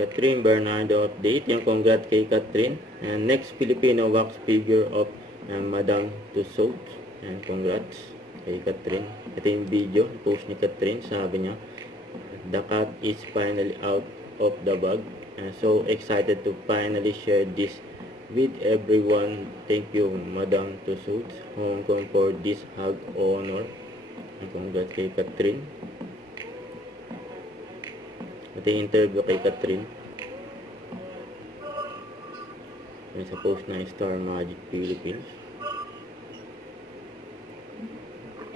Catherine Bernardo update. Yung congrats kay Catherine. And next Filipino wax figure of Madame Tussauds. And congrats kay Catherine. Ito yung video post ni Catherine. Sabi niya, the cat is finally out of the bag. And so excited to finally share this with everyone. Thank you, Madame Tussauds Hong Kong, for this hug honor. And congrats kay Catherine. Ito yung interview kay Catherine. Yan sa post na Star Magic Philippines.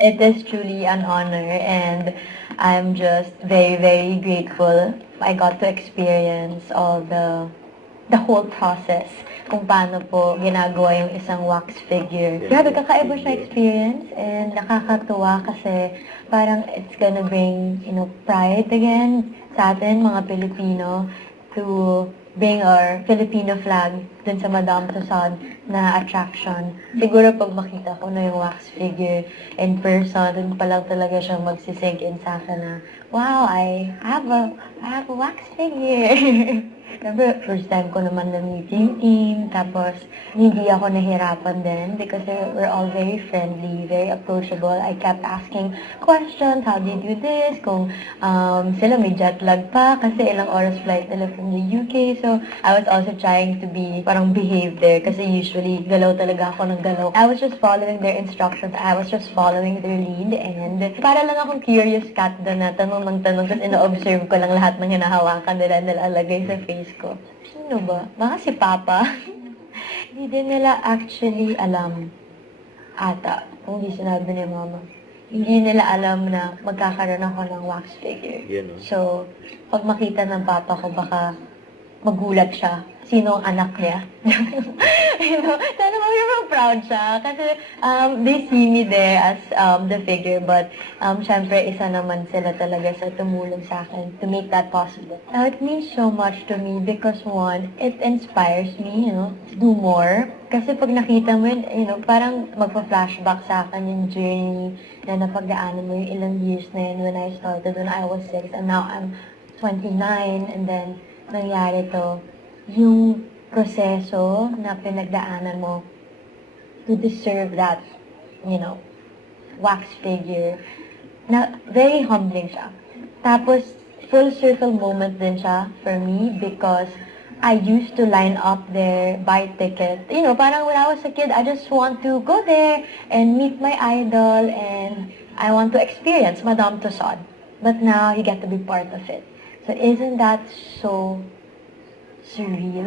It is truly an honor, and I'm just very, very grateful. I got to experience all the whole process, kung paano po ginagawa yung isang wax figure. Grabe, kakaiba siya experience, and nakakatuwa kasi parang it's gonna bring, pride again sa atin, mga Pilipino, to bring our Filipino flag dun sa Madame Tussauds na attraction. Siguro pag makita ko na yung wax figure in person, dun pa lang talaga siyang magsisink in sa akin na, wow, I have a wax figure. Remember, first time ko naman na-meet yung team, tapos hindi ako nahirapan din because we're all very friendly, very approachable. I kept asking questions, how do you do this? Kung sila may jet lag pa kasi ilang oras flight nila from the UK. So, I was also trying to be parang behave there kasi usually galaw talaga ako ng galaw. I was just following their instructions. I was just following their lead, and para lang akong curious cat doon na tanong ng tanong kasi ina-observe ko lang lahat ng hinahawakan nila nilalagay sa face ko. Sino ba? Baka si Papa. Hindi din nila actually alam ata kung di sinabi ni Mama. Hindi nila alam na magkakaroon ako ng wax figure. So, pag makita ng Papa ko, baka magulat siya. Sino ang anak niya? Sana magiging proud siya. Kasi they see me there as the figure, but syempre isa naman sila talaga sa tumulong sa akin to make that possible. Now, it means so much to me because one, it inspires me, to do more. Kasi pag nakita mo yun, parang magpa-flashback sa akin yung journey na napagdaanan mo yung ilang years na yun when I started when I was 6 and now I'm 29, and then nangyari to, yung proseso na pinagdaanan mo to deserve that, wax figure, na very humbling siya. Tapos, full circle moment din siya for me because I used to line up there, buy ticket. Parang when I was a kid, I just want to go there and meet my idol and I want to experience Madame Tussauds. But now, you get to be part of it. So, isn't that so surreal?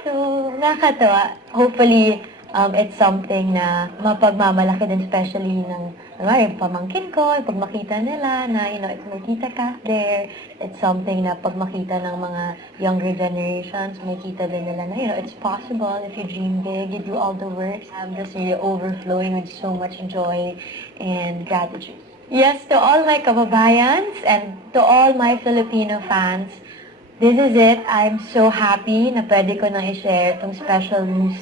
So, nakakatawa. Hopefully, it's something na mapagmamalaki din, especially ng, yung pamangkin ko, pag makita nila na, it's my tita Kath there. It's something na pag makita ng mga younger generations, makita din nila na, it's possible if you dream big, you do all the work. I'm just really overflowing with so much joy and gratitude. Yes, to all my kababayans and to all my Filipino fans, this is it. I'm so happy na pwede ko nang i-share itong special news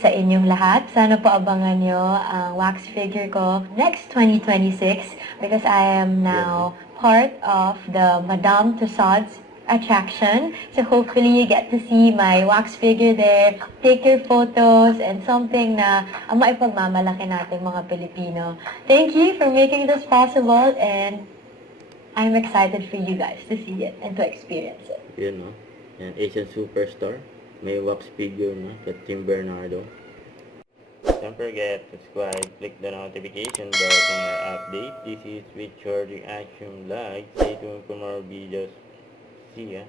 sa inyong lahat. Sana po abangan nyo ang wax figure ko next 2026 because I am now part of the Madame Tussauds attraction. So hopefully you get to see my wax figure there, take your photos, and something na maipagmamalaki natin mga Pilipino. Thank you for making this possible, and I'm excited for you guys to see it and to experience it. Yan, Asian Superstar. May wax figure na, Catherine Bernardo. Don't forget, subscribe, click the notification bell for more update. This is with your reaction live. Stay tuned for more videos. See ya.